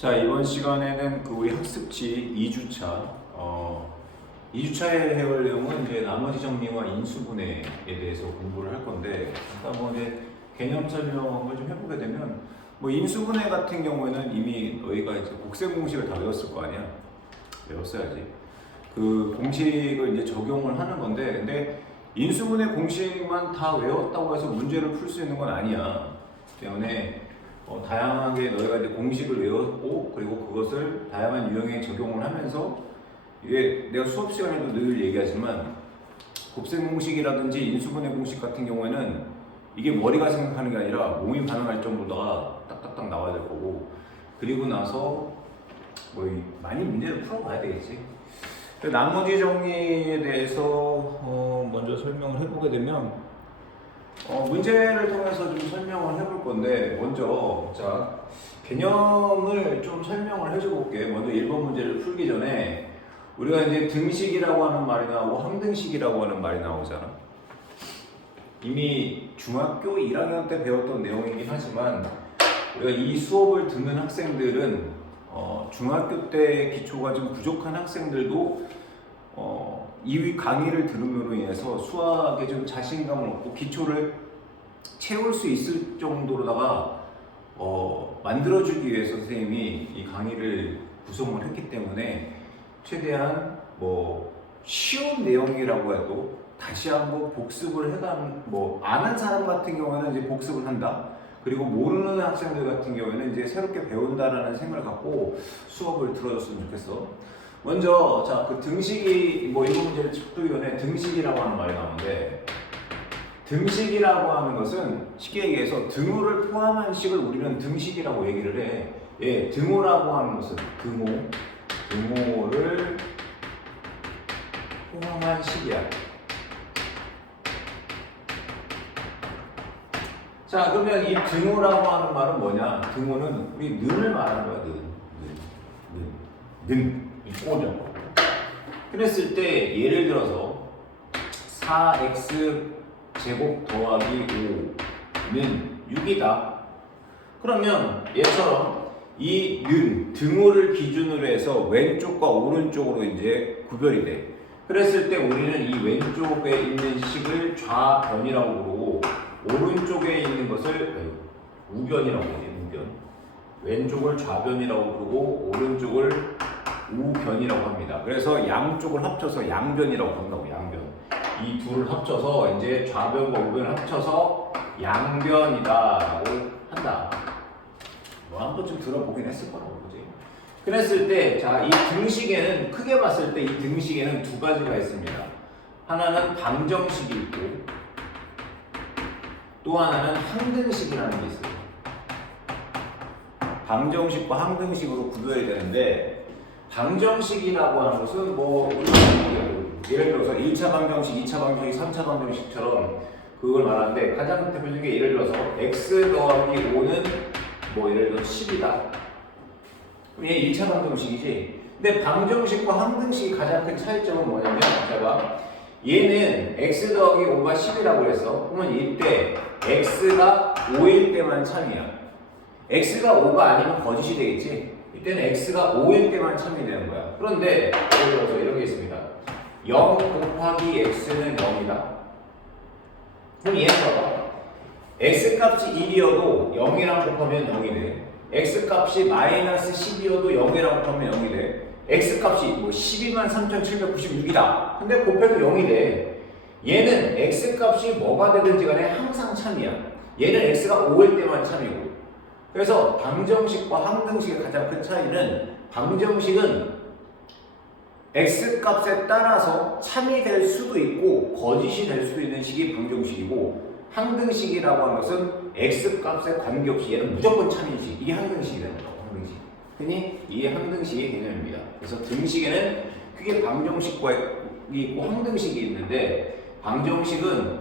자, 이번 시간에는 그 우리 학습지 2주차 2주차에 해올 내용은 이제 나머지 정리와 인수분해에 대해서 공부를 할 건데, 일단 뭐 이제 개념 설명을 좀 해보게 되면, 뭐 인수분해 같은 경우에는 이미 너희가 이제 곱셈 공식을 다 외웠을 거 아니야. 외웠어야지. 그 공식을 이제 적용을 하는 건데, 근데 인수분해 공식만 다 외웠다고 해서 문제를 풀 수 있는 건 아니야. 때문에 다양하게 너희가 이제 공식을 외웠고, 그리고 그것을 다양한 유형에 적용을 하면서, 이게 내가 수업 시간에도 늘 얘기하지만 곱셈 공식이라든지 인수분해 공식 같은 경우에는 이게 머리가 생각하는 게 아니라 몸이 반응할 정도다가 딱딱딱 나와야 될 거고, 그리고 나서 뭐 많이 문제를 풀어봐야 되겠지. 나머지 정리에 대해서 먼저 설명을 해보게 되면, 문제를 통해서 좀 설명을 해볼 건데, 먼저 자 개념을 좀 설명을 해줘 볼게. 먼저 1번 문제를 풀기 전에 우리가 이제 등식이라고 하는 말이 나오고 항등식이라고 하는 말이 나오잖아. 이미 중학교 1학년 때 배웠던 내용이긴 하지만, 우리가 이 수업을 듣는 학생들은 중학교 때 기초가 좀 부족한 학생들도 이 강의를 들음으로 인해서 수학에 좀 자신감을 얻고 기초를 채울 수 있을 정도로다가 만들어주기 위해서 선생님이 이 강의를 구성을 했기 때문에, 최대한 뭐 쉬운 내용이라고 해도 다시 한번 복습을 해간, 뭐 아는 사람 같은 경우는 이제 복습을 한다. 그리고 모르는 학생들 같은 경우에는 이제 새롭게 배운다라는 생각을 갖고 수업을 들어줬으면 좋겠어. 먼저 자, 그 등식이 뭐 이런 문제를 짚기 전에 등식이라고 하는 말이 나오는데, 등식이라고 하는 것은 쉽게 얘기해서 등호를 포함한 식을 우리는 등식이라고 얘기를 해. 예, 등호라고 하는 것은 등호를 포함한 식이야. 자, 그러면 이 등호라고 하는 말은 뭐냐? 등호는 우리 는을 말하는 거야. 는. 이 꼬죠. 그랬을 때 예를 들어서 4x 제곱 더하기 5는 6이다. 그러면 얘처럼 이 등호를 기준으로 해서 왼쪽과 오른쪽으로 이제 구별이 돼. 그랬을 때 우리는 이 왼쪽에 있는 식을 좌변이라고 부르고, 오른쪽에 있는 것을 우변이라고 해. 우변. 왼쪽을 좌변이라고 부르고 오른쪽을 우변이라고 합니다. 그래서 양쪽을 합쳐서 양변이라고 한다고. 양변. 이 둘을 합쳐서 이제 좌변과 우변을 합쳐서 양변이다라고 한다. 뭐 한 번쯤 들어보긴 했을 거라고 그지. 그랬을 때, 자, 이 등식에는 크게 봤을 때 이 등식에는 두 가지가 있습니다. 하나는 방정식이 있고, 또 하나는 항등식이라는 게 있어요. 방정식과 항등식으로 구별이 되는데, 방정식이라고 하는 것은 뭐 예를 들어서 1차 방정식, 2차 방정식, 3차 방정식처럼 그걸 말하는데, 가장 대표적인 게 예를 들어서 x 더하기 5는 뭐 예를 들어서 10이다. 그럼 얘 1차 방정식이지. 근데 방정식과 항등식이 가장 큰 차이점은 뭐냐면, 제가 얘는 x 더하기 5가 10이라고 했어. 그러면 이때 x가 5일 때만 참이야. x가 5가 아니면 거짓이 되겠지. 이때는 x가 5일 때만 참이 되는 거야. 그런데 예를 들어서 이런 게 있습니다. 0 곱하기 x는 0이다. 그럼 얘는 봐봐. x 값이 1이어도 0이랑 곱하면 0이 돼. x 값이 마이너스 10이어도 0이랑 곱하면 0이 돼. x 값이 뭐 123,796이다. 근데 곱해도 0이 돼. 얘는 x 값이 뭐가 되든지 간에 항상 참이야. 얘는 x가 5일 때만 참이고. 그래서 방정식과 항등식의 가장 큰 차이는, 방정식은 x 값에 따라서 참이 될 수도 있고 거짓이 될 수도 있는 식이 방정식이고, 항등식이라고 하는 것은 x 값에 관계없이 얘는 무조건 참이지. 이게 항등식이라는 거죠. 항등식. 흔히 이게 항등식의 개념입니다. 그래서 등식에는 크게 방정식과 있고 항등식이 있는데, 방정식은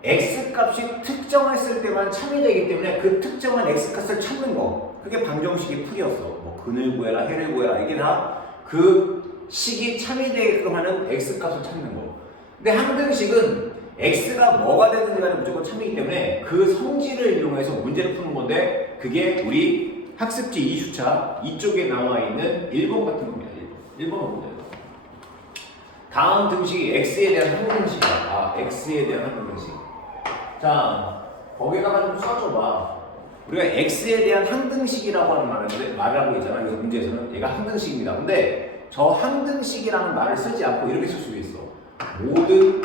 x 값이 특정했을 때만 참이 되기 때문에 그 특정한 x 값을 찾는 거, 그게 방정식의 풀이었어. 뭐 근을 구해라, 해를 구해라, 이게 다 그 식이 참이 되게끔 하는 x 값을 찾는 거. 근데 항등식은 x가 뭐가 되든지 간에 무조건 참이기 때문에 그 성질을 이용해서 문제를 푸는 건데 그게 우리 학습지 2주차 이쪽에 나와 있는 1번 같은 겁니다. 1번 문제예요. 다음 등식이 x에 대한 항등식이야. 아, x에 대한 항등식. 자, 거기다가 좀 써줘봐. 우리가 x에 대한 항등식이라고 하는 말을 하고 있잖아. 이 문제에서는 얘가 항등식입니다. 근데 저 항등식이라는 말을 쓰지 않고 이렇게 쓸 수도 있어. 모든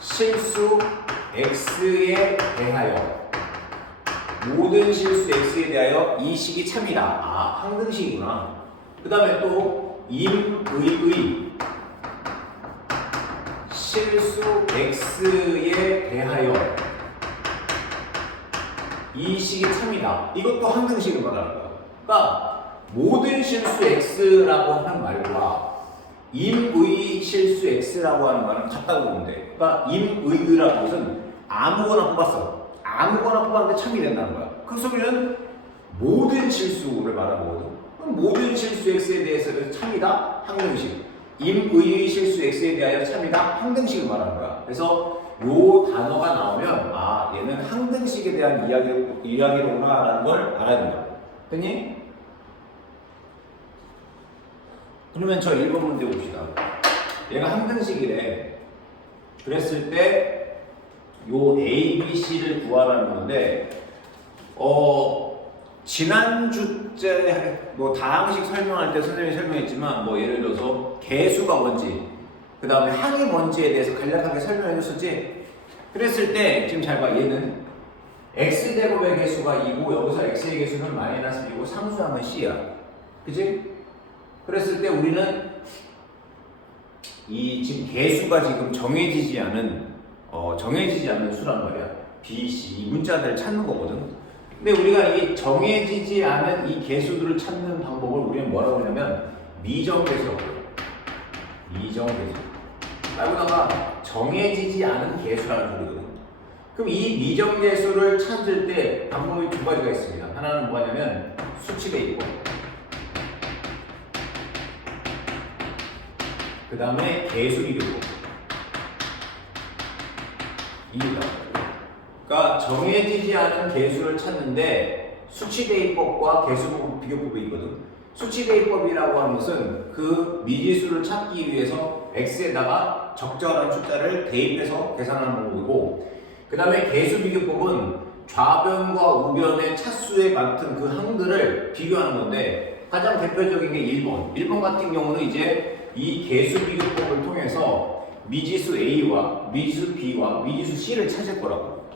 실수 x에 대하여 모든 실수 x에 대하여 이 식이 참이다. 아, 항등식이구나. 그 다음에 또 임의의 실수 x에 대하여 이 식이 참이다. 이것도 항등식을 말하는 거야. 그러니까 모든 실수 x라고 하는 말과 임의 실수 x라고 하는 말은 같다고 보면 돼. 그러니까 임의라는 것은 아무거나 뽑았어. 아무거나 뽑았는데 참이 된다는 거야. 그 소리는 모든 실수를 말하는 거거든. 그럼 모든 실수 x에 대해서는 참이다. 항등식. 임의의 실수 x에 대하여 참이다. 항등식을 말하는 거야. 그래서 요 단어가 나오면 아, 얘는 항등식에 대한 이야기로구나 라는 걸 알아야 된다. 됐니? 그러면 저 1번 문제 봅시다. 얘가 항등식이래. 그랬을 때 요 A, B, C를 구하라는 건데 지난주째 뭐 다항식 설명할 때 선생님이 설명했지만 뭐 예를 들어서 개수가 뭔지 그 다음에 항이 뭔지에 대해서 간략하게 설명해 줬었지. 그랬을 때 지금 잘 봐. 얘는 x제곱의 개수가 2고 여기서 x의 개수는 마이너스 2고 상수하면 c야. 그치? 그랬을 때 우리는 이 지금 개수가 지금 정해지지 않은 수란 말이야. B, C 이 문자들을 찾는 거거든. 근데 우리가 이 정해지지 않은 이 개수들을 찾는 방법을 우리는 뭐라고 하냐면 미정개수라고 해요. 미정개수. 여기다가 정해지지 않은 개수라는 소리거든. 그럼 이 미정개수를 찾을 때 방법이 두 가지가 있습니다. 하나는 뭐냐면 수치대입법. 그 다음에 개수비교법. 이유다. 그러니까 정해지지 않은 개수를 찾는데 수치대입법과 개수비교법이 있거든. 수치대입법이라고 하는 것은 그 미지수를 찾기 위해서 x에다가 적절한 숫자를 대입해서 계산하는 방법이고, 그 다음에 개수비교법은 좌변과 우변의 차수에 맡은 그 항들을 비교하는 건데 가장 대표적인 게 1번. 1번 같은 경우는 이제 이 개수비교법을 통해서 미지수 A와 미지수 B와 미지수 C를 찾을 거라고.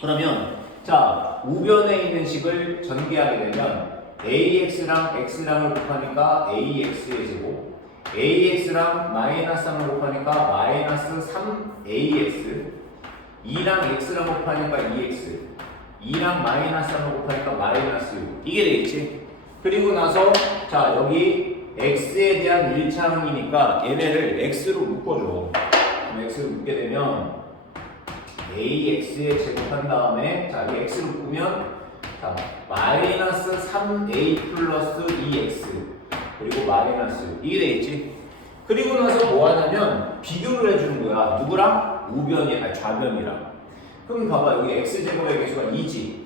그러면 자, 우변에 있는 식을 전개하게 되면 AX랑 X랑을 곱하니까 AX의 제곱, AX랑 마이너스 3을 곱하니까 마이너스 3AX, 2랑 X랑 곱하니까 2X, 2랑 마이너스 3을 곱하니까 마이너스 6. 이게 되겠지? 그리고 나서 자, 여기 x에 대한 1차항이니까 얘네를 x로 묶어줘. 그럼 x로 묶게 되면 ax에 제곱한 다음에 자, 이 x로 묶으면 자, 마이너스 3a 플러스 2x 그리고 마이너스 6. 이게 되겠지? 그리고 나서 뭐 하냐면 비교를 해주는 거야. 누구랑? 우변이, 아니 좌변이랑. 그럼 봐봐. 여기 x제곱의 개수가 2지.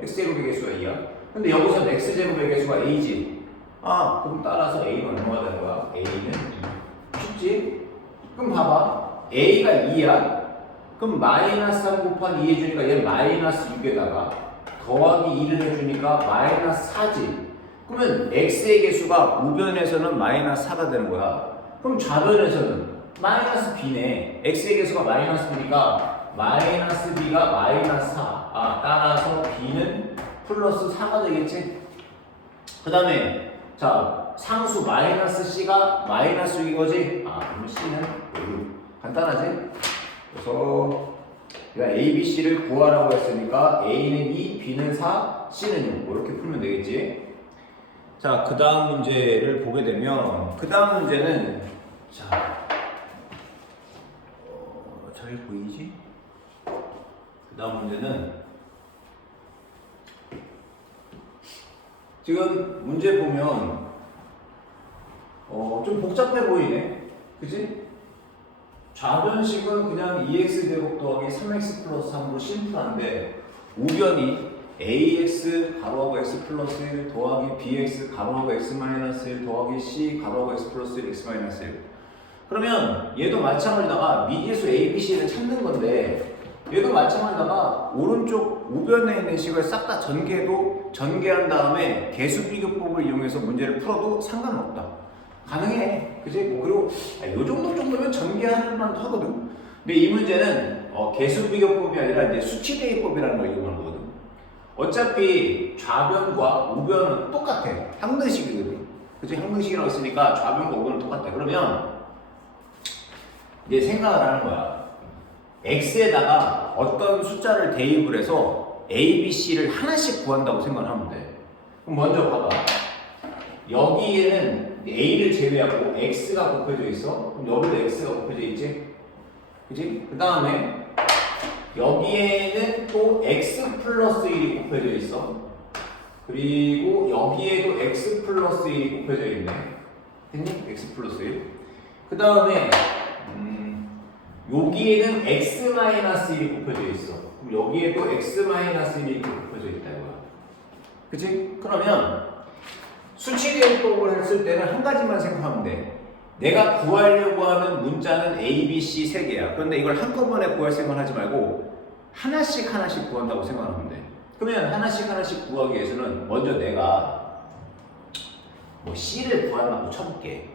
x제곱의 개수가 2야. 근데 여기서 x제곱의 개수가 a지. 아, 그럼 따라서 a는 얼마가 되는 거야? a는 2. 쉽지? 그럼 봐봐. a가 2야. 그럼 마이너스 3 곱하기 2 해주니까 얘 마이너스 6에다가 더하기 2를 해주니까 마이너스 4지. 그러면 x의 개수가 우변에서는 마이너스 4가 되는 거야. 그럼 좌변에서는 마이너스 b네. x의 개수가 마이너스 b니까 마이너스 b가 마이너스 4. 아, 따라서 b는 플러스 4가 되겠지? 그 다음에 자, 상수 마이너스 c가 마이너스 6이거지? 아, 그럼 c는 6. 간단하지? 그래서 내가 A, B, C를 구하라고 했으니까 A는 2, B는 4, C는 6. 이렇게 풀면 되겠지? 자, 그 다음 문제를 보게 되면 그 다음 문제는 자, 잘 보이지? 그 다음 문제는 지금 문제 보면 좀 복잡해 보이네. 그치? 좌변식은 그냥 2x 제곱 더하기 3x 플러스 3으로 심플한데 우변이 ax 가로하고 x 플러스 1 더하기 bx 가로하고 x 마이너스 1 더하기 c 가로하고 x 플러스 1 x 마이너스 1 그러면 얘도 마찬가지다가 미지수 abc를 찾는 건데 얘도 마찬가지다가 오른쪽 우변에 있는 식을 싹 다 전개한 다음에 개수비교법을 이용해서 문제를 풀어도 상관은 없다. 가능해. 그지? 뭐 그리고 요 정도면 전개할 만도 하거든. 근데 이 문제는 개수비교법이 아니라 이제 수치대입법이라는 걸 이용하는 거거든. 어차피 좌변과 우변은 똑같아. 항등식이거든. 그치? 항등식이라고 했으니까 좌변과 우변은 똑같아. 그러면 이제 생각을 하는 거야. x에다가 어떤 숫자를 대입을 해서 a, b, c를 하나씩 구한다고 생각을 하면 돼. 그럼 먼저 봐봐. 여기에는 a를 제외하고 x가 곱해져 있어. 그럼 여기도 x가 곱해져 있지? 그치? 그 다음에 여기에는 또 x 플러스 1이 곱해져 있어. 그리고 여기에도 x 플러스 1이 곱해져 있네. 됐니? x 플러스 1. 그 다음에 여기에는 x 마이너스 1이 곱해져 있어. 그럼 여기에도 x 마이너스 1이 곱해져 있다 이거야. 그치? 그러면 수치대입법을 했을 때는 한 가지만 생각하면 돼. 내가 구하려고 하는 문자는 A, B, C 세 개야. 그런데 이걸 한꺼번에 구할 생각을 하지 말고 하나씩 구한다고 생각하면 돼. 그러면 하나씩 구하기 위해서는 먼저 내가 뭐 C를 구한다고 쳐볼게.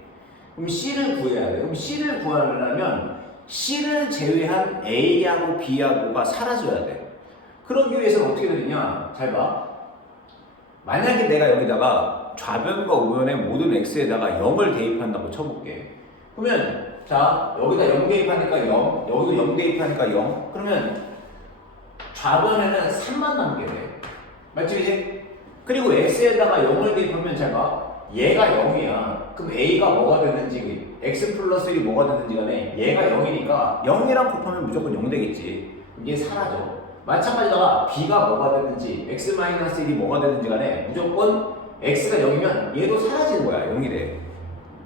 그럼 C를 구해야 돼. 그럼 C를 구하려면 C를 제외한 A하고 B하고가 사라져야 돼. 그러기 위해서는 어떻게 되느냐? 잘 봐. 만약에 내가 여기다가 좌변과 우변의 모든 x에다가 0을 대입한다고 쳐볼게. 그러면 자 여기다 0 대입하니까 0, 여기도 0 대입하니까 0. 그러면 좌변에는 3만 남게 돼. 맞지 그지? 그리고 x에다가 0을 대입하면 잘 봐. 얘가 0이야. 그럼 a가 뭐가 되는지 x 플러스 1이 뭐가 되는지 간에 얘가 0이니까 0이랑 곱하면 무조건 0 되겠지. 얘 사라져. 마찬가지다가 b가 뭐가 되는지 x-1이 뭐가 되는지 간에 무조건 x가 0이면 얘도 사라지는 거야. 0이 돼.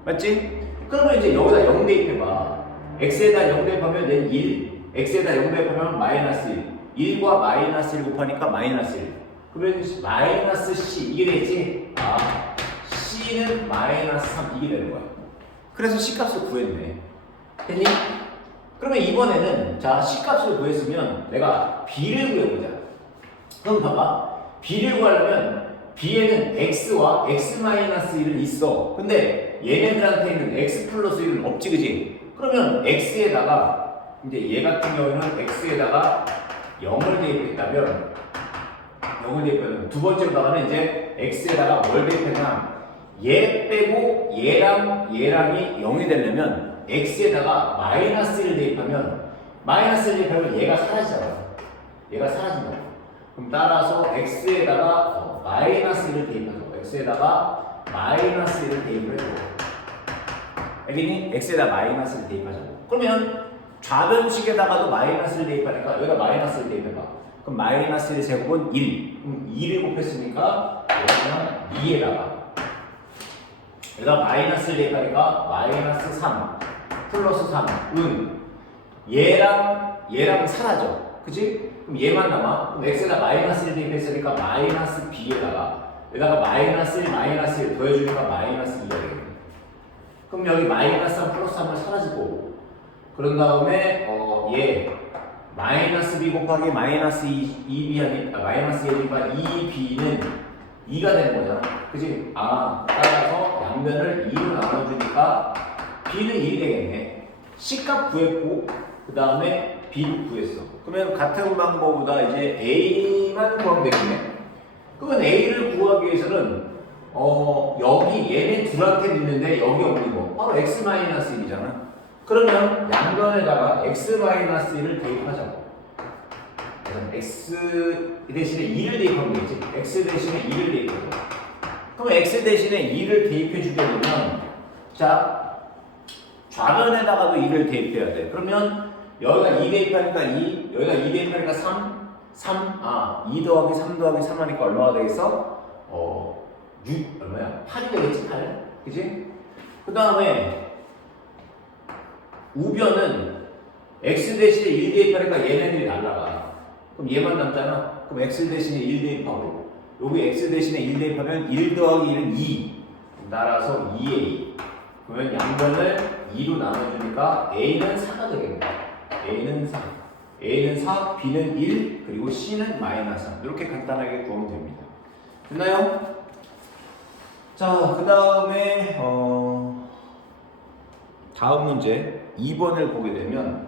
맞지? 그러면 이제 여기다 0 대입해봐. x에다 0 대입하면 얘는 1, x에다 0 대입하면 마이너스 1, 1과 마이너스 1 곱하니까 마이너스 1. 그러면 마이너스 c 이게 되겠지? 아, c는 마이너스 3 이게 되는 거야. 그래서 c 값을 구했네. 됐니? 그러면 이번에는 자 C값을 구했으면 내가 B를 구해보자. 그럼 봐봐. B를 구하려면 B에는 X와 X-1은 있어. 근데 얘네들한테는 X 플러스 1은 없지 그지? 그러면 X에다가 이제 얘 같은 경우는 X에다가 0을 대입했다면 두 번째로다가는 이제 X에다가 뭘 대입했냐 얘 빼고 얘랑이 0이 되려면 x에다가 마이너스를 대입하면 얘가 사라지잖아. 얘가 사라진다. 그럼 따라서 x에다가 마이너스를 대입하죠. x에다가 마이너스를 대입을 해줘. 알겠니? x에다 마이너스를 대입하자고. 그러면 좌변식에다가도 마이너스를 대입하니까 여기다 마이너스를 대입해봐. 그럼 마이너스의 제곱은 1. 그럼 2를 곱했으니까 여기는 2에다가 여기다 마이너스를 대입하니까 마이너스 3 플러스 3 얘랑 사라져. 그치? 그럼 얘만 남아. 그럼 x에다 마이너스를 대입했으니까 마이너스 b에다가 여기다가 마이너스 1 더해주니까 마이너스 2가 되겠네. 그럼 여기 마이너스 3 플러스 3은 사라지고 그런 다음에 얘 마이너스 b 곱하기 마이너스 2b 하니까 마이너스 1이니까 2b는 2가 되는 거잖아. 그치? 따라서 양변을 2로 나눠주니까 b는 1이 되겠네. C값 구했고 그 다음에 B를 구했어. 그러면 같은 방법보다 이제 A만 구하면 되겠네. 그러면 A를 구하기 위해서는 여기 얘네 둘한테 있는데 여기 없는 거 바로 X-1이잖아. 그러면 양변에다가 X-1을 대입하자고. X 대신에 2를 대입하면 되겠지. X 대신에 2를 대입하자. 그럼 X 대신에 2를 대입해주게 되면 자 좌변에다가도 2를 대입해야 돼. 그러면 여기가 2 대입하니까 2, 여기가 2 대입하니까 2 더하기 3 더하기 3 하니까 얼마가 되겠어? 6, 얼마야? 8이 되겠지, 8. 그치? 그 다음에 우변은 x 대신에 1 대입하니까 얘네들이 날라가. 그럼 얘만 남잖아. 그럼 x 대신에 1 대입하고 여기 x 대신에 1 대입하면 1 더하기 1은 2 따라서 2a. 그러면 양변을 2로 나눠주니까 a는 4가 되겠네. a는 4, a는 4, b는 1, 그리고 c는 마이너스 3. 이렇게 간단하게 구하면 됩니다. 됐나요? 자, 그 다음에 다음 문제 2번을 보게 되면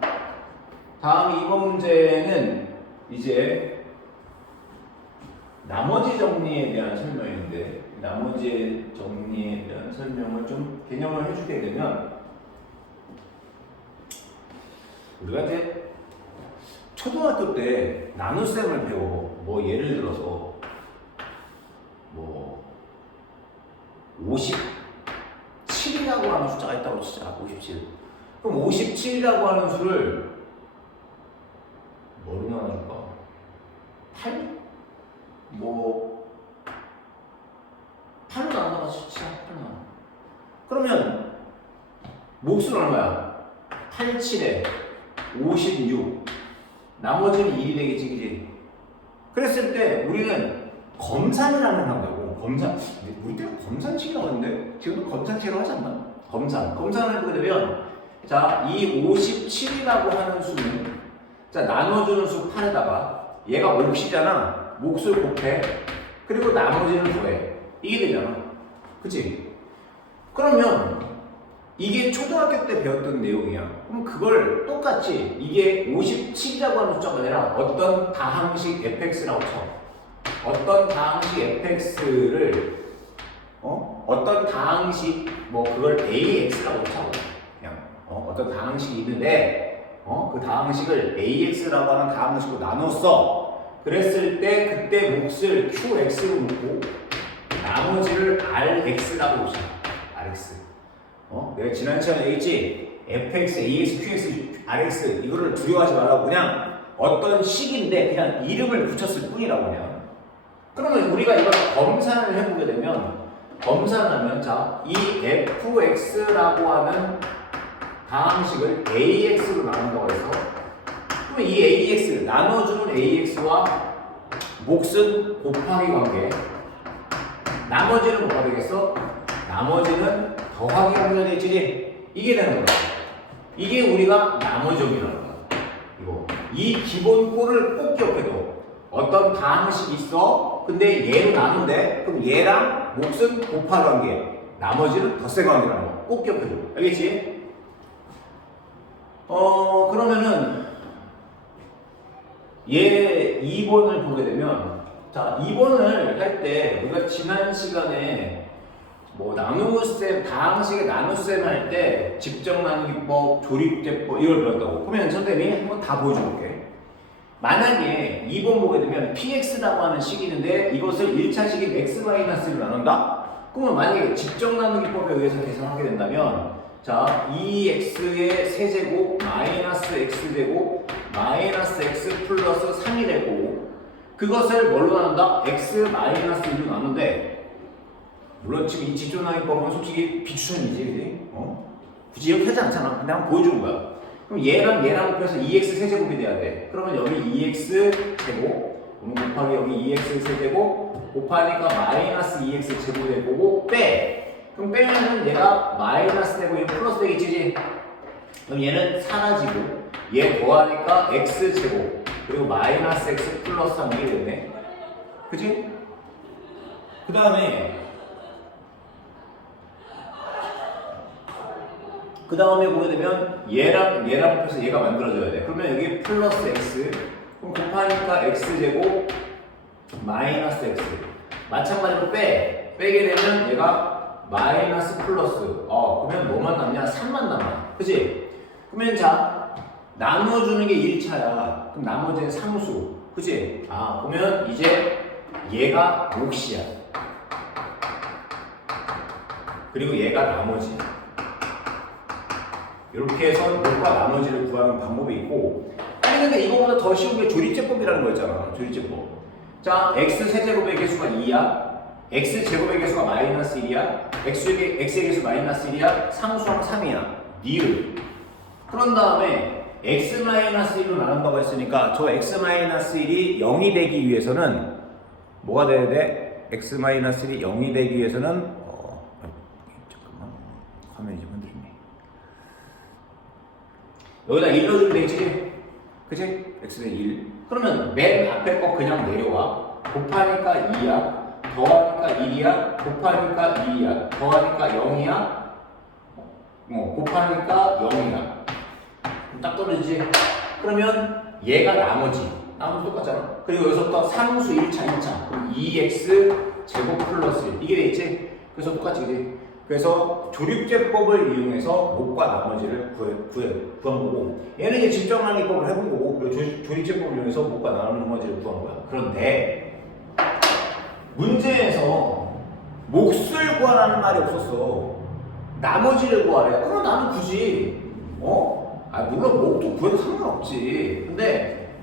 다음 2번 문제는 이제 나머지 정리에 대한 설명인데 나머지 정리에 대한 설명을 좀 개념을 해주게 되면 우리가 이제 초등학교 때 나눗셈을 배워. 뭐 예를 들어서 뭐 57이라고 하는 숫자가 있다고 치자. 57. 그럼 57이라고 하는 수를 뭐로 나눠줄까? 8? 뭐 8로 나눠봐 치자. 8로. 그러면 몫은 얼마야? 8, 7에 56. 나머지는 1이 되겠지, 그지? 그랬을 때 우리는 검산을 하는 한다고. 검산. 우리 때는 검산치라고 하는데 지금도 검산치라고 하지 않나? 검산을 해보게 되면 자, 이 57이라고 하는 수는 자, 나눠주는 수 8에다가 얘가 몫이잖아. 몫을 곱해. 그리고 나머지는 더해. 이게 되잖아. 그치? 그러면 이게 초등학교 때 배웠던 내용이야. 그럼 그걸 똑같이 이게 57이라고 하는 숫자가 아니라 어떤 다항식 fx라고 쳐. 어떤 다항식 fx를 어떤 다항식 뭐 그걸 ax라고 쳐. 그냥 어떤 다항식이 있는데 그 다항식을 ax라고 하는 다항식으로 나눴어. 그랬을 때 그때 몫을 qx로 놓고 나머지를 rx라고 봅시다. rx. 내가 지난 시간에 얘기했지? fx, ax, qx, rx 이거를 두려워하지 말라고 그냥 어떤 식인데 그냥 이름을 붙였을 뿐이라고 그냥. 그러면 우리가 이걸 검산을 해보게 되면 검산하면 자, 이 fx라고 하는 다항식을 ax로 나눈다고 해서 그러면 이 ax, 나눠주는 ax와 몫은 곱하기 관계 나머지는 뭐가 되겠어? 나머지는 더하기 관계가 되겠지? 이게 되는 거야. 이게 우리가 나머지이라는 거야. 이거. 이 기본 꼴을 꼭 기억해둬. 어떤 다항식이 있어. 근데 얘는 나눈데 그럼 얘랑 몫은 곱하기 관계. 나머지는 덧세 관계라는 거. 꼭 기억해줘. 알겠지? 그러면은 얘 2번을 보게 되면 자, 2번을 할 때 우리가 지난 시간에 뭐 나누셈, 다항식의 나누셈 할 때 직접 나누기법, 조립제법 이걸 배웠다고. 그러면 선생님이 한번 다 보여줄게. 만약에 2번 보게 되면 px라고 하는 식이 있는데 이것을 1차 식인 x-를 나눈다? 그러면 만약에 직접 나누기법에 의해서 계산하게 된다면 자, 2x의 세제곱 마이너스 x제곱 마이너스 x 플러스 3이 되고 그것을 뭘로 나눈다? x 마이너스 1로 나누는데 물론 지금 이 직접 나누기법은 솔직히 비추천이지, 그지? 굳이 이렇게 하지 않잖아. 근데 한번 보여주는 거야. 그럼 얘랑 곱해서 2x 세제곱이 돼야 돼. 그러면 여기 2x 제곱 곱하기 여기 2x 세제곱 곱하니까 마이너스 2x 제곱이 될 거고 빼. 그럼 빼면은 얘가 마이너스 되고 얘 플러스 되겠지? 그럼 얘는 사라지고 얘 더하니까 x 제곱 그리고 마이너스 x 플러스 3 이게 됐네. 그치? 그 다음에 보게 되면 얘랑 곱해서 얘가 만들어져야 돼. 그러면 여기 플러스 x 그럼 곱하니까 x 제곱 마이너스 x 마찬가지로 빼게 되면 얘가 마이너스 플러스 그러면 뭐만 남냐? 3만 남아. 그치? 그러면 자 나눠주는 게 1차야. 그럼 나머지는 상수. 그치? 그러면 이제 얘가 몫이야. 그리고 얘가 나머지. 이렇게 해서 몫과 나머지를 구하는 방법이 있고 아니 근데 이거보다 더 쉬운 게 조립제법이라는 거 있잖아. 조립제법. 자, x 세제곱의 개수가 2야. x 제곱의 개수가 마이너스 1이야. x의 개수 마이너스 1이야. 상수항 3이야. 니을. 그런 다음에 x-1로 나눈다고 했으니까 저 x-1이 0이 되기 위해서는 뭐가 돼야 돼? x-1이 0이 되기 위해서는 잠깐만 화면이 좀 흔들리네. 여기다 1 넣어주면 되지? 그치? x는 1. 그러면 맨 앞에 거 그냥 내려와. 곱하니까 2야. 더하니까 1이야. 곱하니까 2야. 더하니까 0이야. 곱하니까 0이야. 딱 떨어지지? 그러면 얘가 나머지 똑같잖아. 그리고 여기서부터 상수 1차, 2차. 그럼 2x 제곱 플러스 1. 이게 되겠지? 그래서 똑같지, 그지? 그래서 조립제법을 이용해서 목과 나머지를 구한 거고, 얘는 이제 직정나누기법을 해본 거고, 그리고 조립제법을 이용해서 목과 나머지를 구한 거야. 그런데 문제에서 몫을 구하라는 말이 없었어. 나머지를 구하래. 그럼 나는 굳이 물론 목도 구해도 상관없지. 근데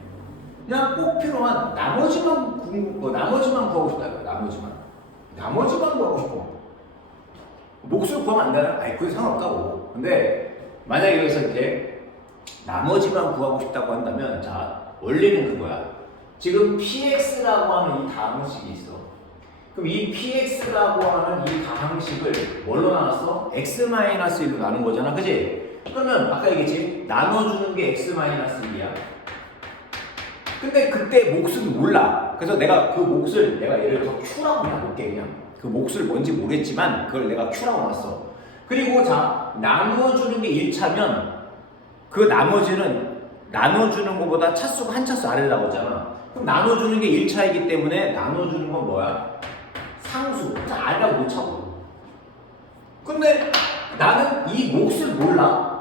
그냥 꼭 필요한 나머지만 구하고 싶다. 나머지만 구하고 싶어. 몫을 구하면 안 되나? 아니, 그게 상관없다고. 근데 만약에 여기서 이렇게 나머지만 구하고 싶다고 한다면, 자, 원리는 그거야. 지금 px라고 하는 이 다항식이 있어. 그럼 이 px라고 하는 이 다항식을 뭘로 나눴어? x-1로 나눈 거잖아, 그지? 그러면 아까 얘기했지? 나눠주는 게 x-1이야. 근데 그때 몫은 몰라. 그래서 내가 그 몫을 예를 들어서 q라고 나눌게. 그냥 그 몫을 뭔지 모르겠지만 그걸 내가 q라고 놨어. 그리고 자, 나누어주는 게 1차면 그 나머지는 나눠주는 것보다 차수가 한 차수 아래로 나오잖아. 그럼 나눠주는 게 1차이기 때문에 나눠주는 건 뭐야? 상수. 아래라고 못 차고. 근데 나는 이 몫을 몰라.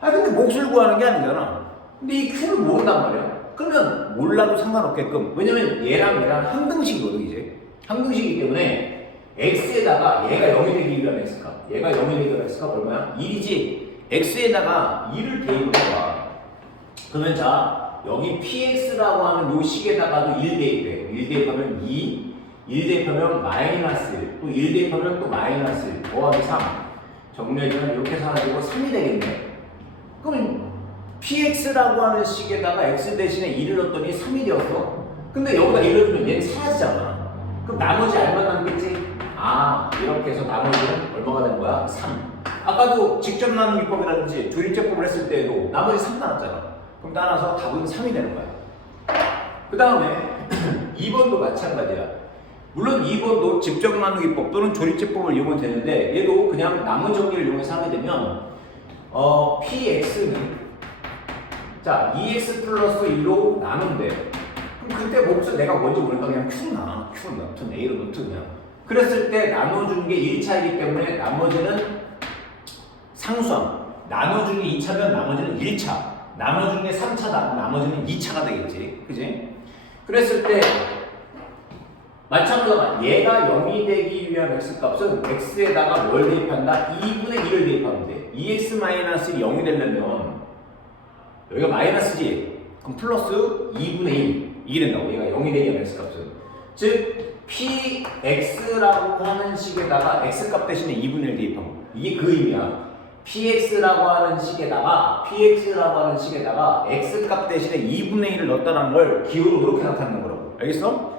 근데 몫을 구하는 게 아니잖아. 근데 이 q를 모른단 말이야. 그러면 몰라도 상관없게끔. 왜냐면 얘랑 항등식이거든, 이제. 항등식이기 때문에 x에다가 얘가 0이 되기 위한 x값. 얘가 0이 되기 위한 x값 얼마야? 1이지. x에다가 2를 대입을 해봐. 그러면 자, 여기 px라고 하는 요 식에다가도 1 대입해. 1 대입하면 2, 1 대입하면 마이너스 1, 또 1 대입하면 또 마이너스 1, 더하기 3. 정리해주면 이렇게 사라지고 3이 되겠네. 그럼 px라고 하는 식에다가 x 대신에 2를 넣었더니 3이 되었어. 근데 여기다 1을 주면 얘는 사라지잖아. 그럼 나머지 알만 남겠지? 이렇게 해서 나머지는 얼마가 된 거야? 3. 아까도 직접 나누기법이라든지 조립제법을 했을 때에도 나머지 3 나왔잖아. 그럼 따라서 답은 3이 되는 거야. 그 다음에 2번도 마찬가지야. 물론 2번도 직접 나누기법 또는 조립제법을 이용하면 되는데 얘도 그냥 나머지 정리를 이용해서 하게 되면 px는 자 2x 플러스 1로 나눈대. 그럼 그때 몫을 내가 뭔지 모르니까 그냥 q는 넣든 a로 넣든 그냥. 그랬을 때 나눠주는 게 1차이기 때문에 나머지는 상수함. 나눠주는 게 2차면 나머지는 1차. 나눠주는 게 3차다. 나머지는 2차가 되겠지. 그지? 그랬을 때 마찬가지로 얘가 0이 되기 위한 x값은 x에다가 뭘 대입한다? 2분의 1을 대입하면 돼. 2x-1이 0이 되려면 여기가 마이너스지. 그럼 플러스 2분의 1 이게 된다고. 얘가 0이 되기 위한 x값은. 즉 px라고 하는 식에다가 x값 대신에 2분의 1 대입한 거. 이게 그 의미야. px라고 하는 식에다가 x값 대신에 2분의 1을 넣었다는 걸 기호로 그렇게 나타내는 거라고. 알겠어?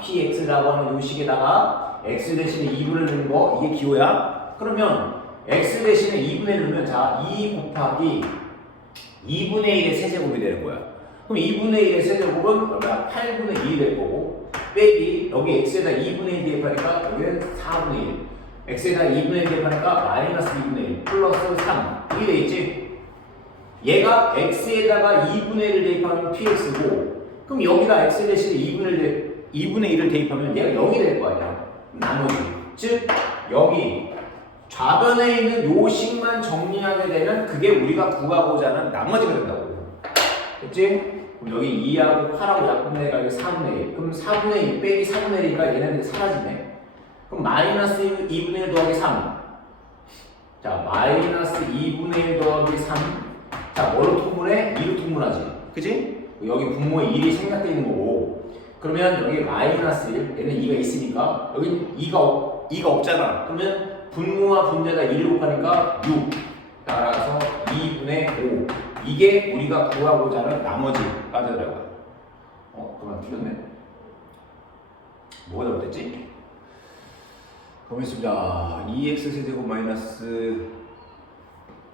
px라고 하는 이 식에다가 x 대신에 2분의 1을 넣는 거 이게 기호야. 그러면 x 대신에 2분의 1을 넣으면 자 2 곱하기 2분의 1의 세제곱이 되는 거야. 그럼 2분의 1의 세제곱은 얼마야? 8분의 2이 될 거고 빼기 여기 x에다 2분의 1 대입하니까 여기는 4분의 1 x에다 2분의 1 대입하니까 마이너스 2분의 1 플러스 3 이게 되겠지? 얘가 x에다가 2분의 1을 대입하면 px고 그럼 여기다 x 대신에 2분의 1을 대입하면 얘가 0이 될 거 아니야. 나머지 즉 여기 좌변에 있는 요 식만 정리하게 되면 그게 우리가 구하고자 하는 나머지가 된다고. 됐지? 그럼 여기 2하고 8하고 약분해가 여기 4분의 1. 그럼 4분의 1 빼기 4분의 1이니까 얘네들이 사라지네. 그럼 마이너스 2분의 1 더하기 3. 자, 마이너스 2분의 1 더하기 3. 자, 뭐로 통분해? 2로 통분하지. 그지? 여기 분모에 1이 생략되어 있는 거고. 그러면 여기 마이너스 1. 얘는 2가 있으니까. 여기 2가 없잖아. 그러면 분모와 분모에다 1을 곱하니까 6. 따라서 2분의 5. 이게 우리가 구하고자 하는 나머지가 되더라고요. 그만 틀렸네. 뭐가 잘못됐지? 그럼 있습니다. 2x 세제곱 마이너스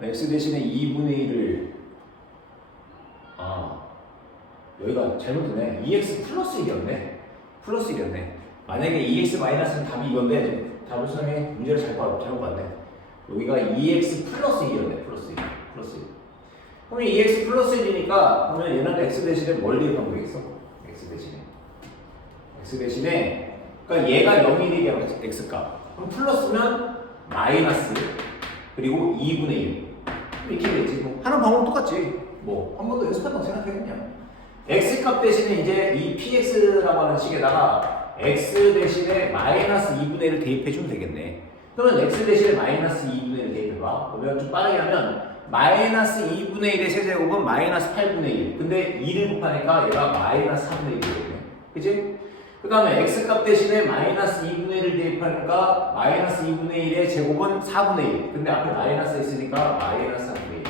x 대신에 2분의 1을 여기가 잘못됐네. 2x 플러스 1이었네. 플러스 1이었네. 만약에 2x 마이너스는 답이 이건데 답을 수정해 문제를 잘못 봤네. 여기가 2x 플러스 1이었네. 플러스 1. 플러스 1. 그러면 2x 플러스 1이니까 그러면 얘는 x 대신에 뭘 대입하면 되겠어? x 대신에 그러니까 얘가 0이 되게 x값. 그럼 플러스면 마이너스 그리고 2분의 1 이렇게 되겠지. 뭐 하는 방법 똑같지. 뭐 한 번 더 연습한다고 생각해 그냥. x값 대신에 이제 이 px라고 하는 식에다가 x 대신에 마이너스 2분의 1을 대입해주면 되겠네. 그러면 x 대신에 마이너스 2분의 1을 대입해봐. 그러면 좀 빠르게 하면 마이너스 2분의 1의 세제곱은 마이너스 8분의 1. 근데 2를 곱하니까 얘가 마이너스 4분의 1이 되겠네. 그치? 그 다음에 x값 대신에 마이너스 2분의 1을 대입하니까 마이너스 2분의 1의 제곱은 4분의 1. 근데 앞에 마이너스 있으니까 마이너스 4분의 1.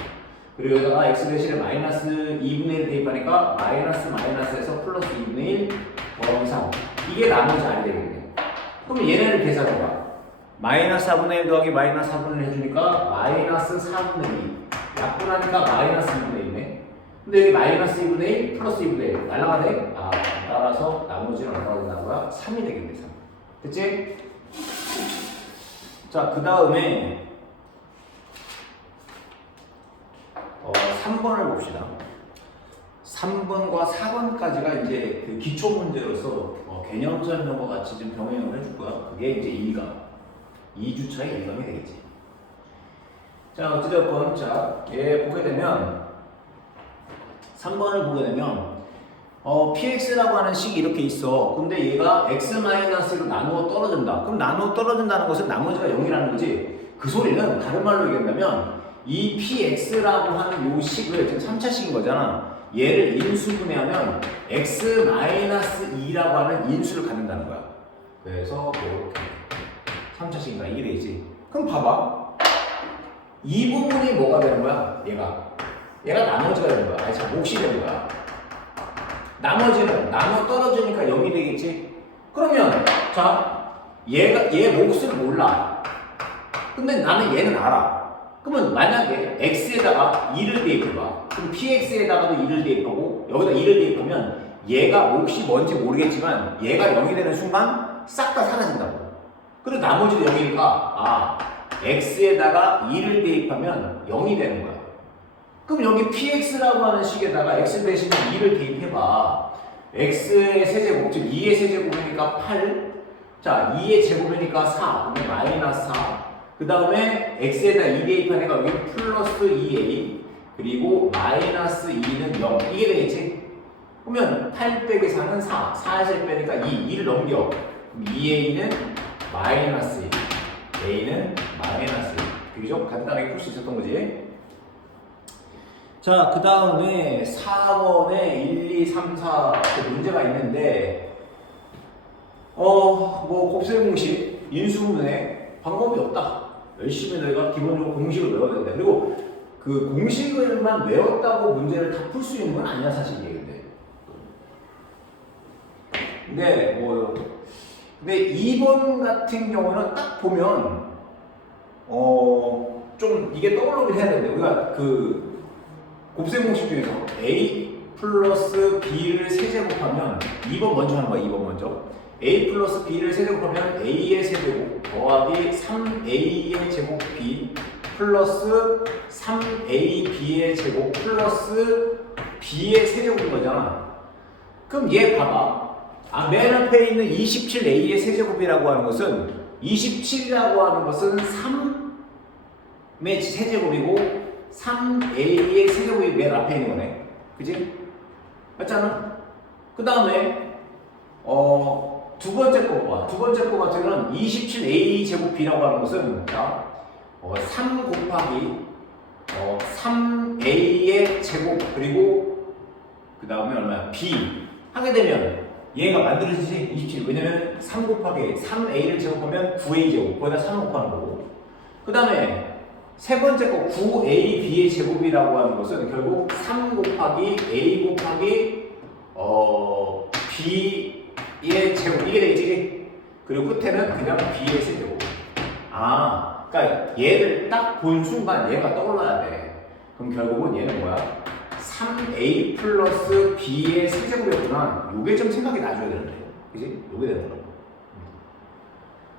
그리고 여기다가 x 대신에 마이너스 2분의 1을 대입하니까 마이너스에서 플러스 2분의 1 더하기 3. 이게 나머지 알이 되겠네. 그럼 얘네를 계산해봐. 마이너스 4분의 1 더하기 마이너스 4분의 1 해주니까 마이너스 4분의 2. 약분하니까 마이너스 2분의 1이네. 근데 여기 마이너스 2분의 1 플러스 2분의 1 날라가네? 따라서 나머지는 얼마가 된다는 거야? 3이 되겠네. 3. 됐지? 자, 그 다음에 3번을 봅시다. 3번과 4번까지가 이제 그 기초 문제로서 개념 설명과 같이 좀 병행을 해줄 거야. 그게 이제 1감. 2주차의 1감이 되겠지. 자, 어찌되었건, 자, 얘 보게 되면 3번을 보게 되면 px라고 하는 식이 이렇게 있어. 근데 얘가 x-로 나누어 떨어진다. 그럼 나누어 떨어진다는 것은 나머지가 0이라는 거지. 그 소리는 다른 말로 얘기한다면 이 px라고 하는 요 식을 지금 3차식인 거잖아. 얘를 인수분해하면 x-2라고 하는 인수를 갖는다는 거야. 그래서 이렇게 3차식인가 이게 되지. 그럼 봐봐. 이 부분이 뭐가 되는 거야? 얘가 나머지가 되는 거야. 아니 참 몫이 되는 거야. 나머지는 나눠 떨어지니까 0이 되겠지? 그러면 자 얘 몫을 몰라. 근데 나는 얘는 알아. 그러면 만약에 x에다가 2를 대입해봐. 그럼 px에다가도 2를 대입하고 여기다 2를 대입하면 얘가 몫이 뭔지 모르겠지만 얘가 0이 되는 순간 싹 다 사라진다고. 그리고 나머지도 0이니까 x에다가 2를 대입하면 0이 되는 거야. 그럼 여기 px라고 하는 식에다가 x 대신에 2를 대입해봐. x의 세제곱, 즉 2의 세제곱이니까 8. 자, 2의 제곱이니까 4. 그러면 마이너스 4. 그 다음에 x에다 2 대입하니까 여기 플러스 2a. 그리고 마이너스 2는 0. 이게 되겠지? 그러면 8 빼기 4는 4. 4에서 1 빼니까 2. 2를 넘겨. 그럼 2a는 마이너스 1. a는 마이너스 1. 그죠? 간단하게 풀 수 있었던 거지. 자, 그 다음에 4번에 1, 2, 3, 4 문제가 있는데 뭐 곱셈 공식, 인수분해 방법이 없다. 열심히 너희가 기본적으로 공식을 외워야 된다. 그리고 그 공식을만 외웠다고 문제를 다 풀 수 있는 건 아니야 사실 이게. 근데 2번 같은 경우는 딱 보면 좀 이게 떠오르긴 해야 되는데 우리가 그 곱셈 공식 중에서 a 플러스 b를 세제곱하면 2번 먼저 하는 거야. 2번 먼저 a 플러스 b를 세제곱하면 a의 세제곱 더하기 3a의 제곱 b 플러스 3ab의 제곱 플러스 b의 세제곱인 거잖아. 그럼 얘 봐봐. 맨 앞에 있는 27a의 세제곱이라고 하는 것은 27이라고 하는 것은 3의 세제곱이고 3a의 세제곱이 맨 앞에 있는 거네. 그지? 맞잖아? 그 다음에 두 번째 거 봐. 두 번째 거 같은 경우는 27a 제곱 b라고 하는 것은 3 곱하기 3a의 제곱 그리고 그 다음에 얼마야? b 하게 되면 얘가 만들어지지 27. 왜냐면 3 곱하기 3a를 제곱하면 9a 제곱 거기다 3 곱하는 거고 그 다음에 세 번째 거 9ab의 제곱이라고 하는 것은 결국 3 곱하기 a 곱하기 b의 제곱 이게 되겠지. 그리고 끝에는 그냥 b의 세제곱. 그러니까 얘를 딱 본 순간 얘가 떠올라야 돼. 그럼 결국은 얘는 뭐야? 3a 플러스 b의 세제곱이었구나. 요게 좀 생각이 나줘야 되는데, 그지? 요게 되는 거라고.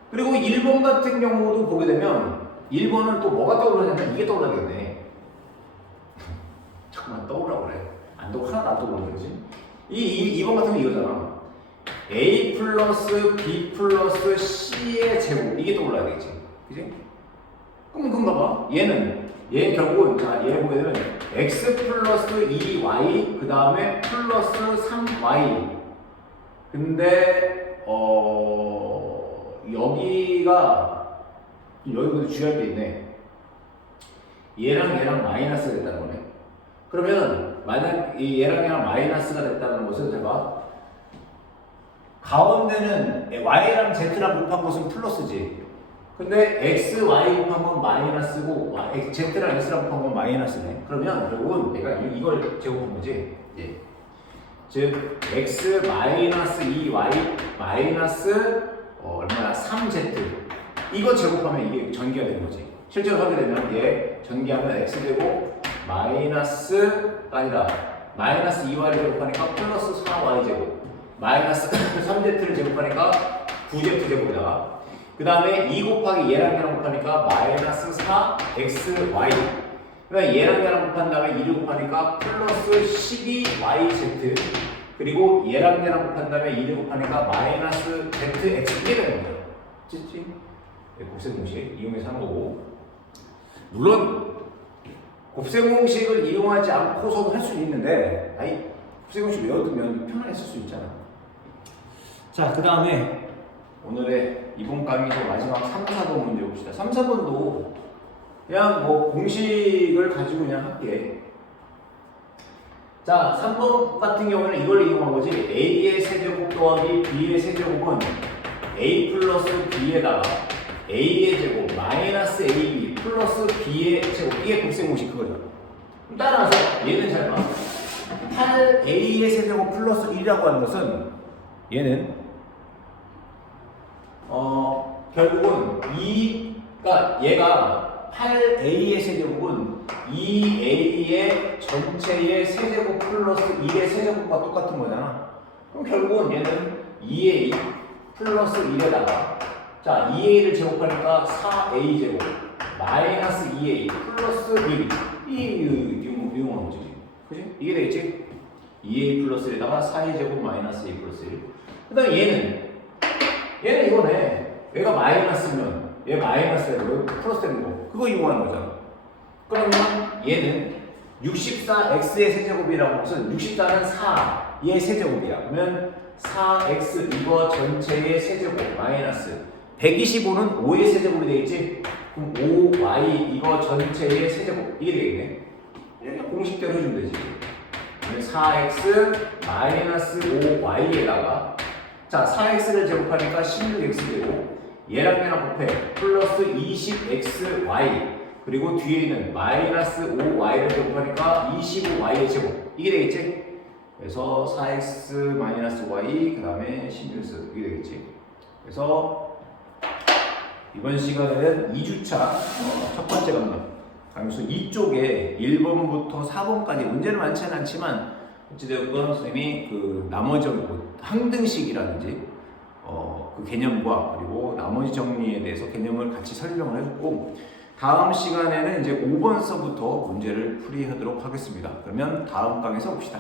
그리고 1번 같은 경우도 보게 되면 1번은 또 뭐가 떠오르냐면 이게 떠오르겠네. 잠깐만 떠오르라고 그래. 안 떠오르 하나도 안 떠오르는 거지. 2번 같은 건 이거잖아. a 플러스 b 플러스 c의 제곱 이게 떠올라야 되겠지. 그지? 그럼 그런가 봐. 얘는 결국은 자, 얘 보게 되면 x 플러스 2y 그 다음에 플러스 3y. 근데 여기도 주의할 게 있네. 얘랑 마이너스가 됐다는 거네. 그러면 만약 얘랑 마이너스가 됐다는 것은 제가 가운데는 y랑 z랑 곱한 것은 플러스지. 근데 x, y 곱한 건 마이너스고 z랑 x랑 곱한 건 마이너스네. 그러면 결국은 내가 이걸 제곱한 거지. 예. 즉 x 마이너스 2y 마이너스 얼마야? 3z 이거 제곱하면 이게 전기가 되는 거지. 실제로 하게 되면 얘 전기하면 x제곱 마이너스가 아니라 마이너스 2y를 제곱하니까 플러스 4y 제곱 마이너스 3z를 제곱하니까 9z 제곱이다. 그 다음에 2 곱하기 얘랑 곱하니까 마이너스 4xy. 그 다음에 얘랑 곱한 다음에 2를 곱하니까 플러스 12yz. 그리고 얘랑 곱한 다음에 2를 곱하니까 마이너스 zx 이게 되는 거예요. 그치? 곱셈 공식 이용해서 한 거고. 물론 곱셈 공식을 이용하지 않고서도 할 수 있는데 곱셈 공식 외워두면 편하게 쓸 수 있잖아. 자, 그 다음에 오늘의 이번 강의에서 마지막 3, 4번 문제 봅시다. 3, 4번도 그냥 뭐 공식을 가지고 그냥 할게. 자, 3번 같은 경우는 이걸 이용한 거지. a의 세제곱 더하기 b의 세제곱은 a 플러스 b에다가 a의 제곱 마이너스 ab 플러스 b의 제곱 이게 곱셈 공식 그거죠. 따라서 얘는 잘 봐. 8a의 세제곱 플러스 1이라고 하는 것은 얘는 결국은 그러니까 얘가 8a의 세제곱은 2a의 전체의 세제곱 플러스 1의 세제곱과 똑같은 거잖아. 그럼 결국은 얘는 2a 플러스 1에다가 자 2a를 제곱하니까 4a 제곱 마이너스 2a 플러스 1 이용한 거지. 그지? 이게 되겠지? 2a 플러스 1에다가 4a 제곱 마이너스 2 플러스 1. 그 다음에 얘는 이거네. 얘가 마이너스면 얘 마이너스야. 이거 플러스 되는 거. 그거 이용하는 거잖아. 그러면 얘는 64x의 세제곱이라고 무슨 64는 4의 세제곱이야. 그러면 4x 이거 전체의 세제곱 마이너스 125는 5의 세제곱이 되겠지? 그럼 5y 이거 전체의 세제곱 이게 되겠네. 이렇게 공식대로 해주면 되지. 4x 마이너스 5y에다가 자 4x를 제곱하니까 16x 되고 얘랑 곱해 플러스 20xy 그리고 뒤에 있는 마이너스 5y를 제곱하니까 25y의 제곱 이게 되겠지? 그래서 4x 마이너스 y 그 다음에 16x 이게 되겠지? 그래서 이번 시간에는 2주차 첫 번째 강수 2쪽에 1번부터 4번까지 문제는 많지는 않지만 어찌되었건 선생님이 그 나머지 항등식이라든지 그 개념과 그리고 나머지 정리에 대해서 개념을 같이 설명을 해줬고 다음 시간에는 이제 5번서부터 문제를 풀이하도록 하겠습니다. 그러면 다음 강에서 봅시다.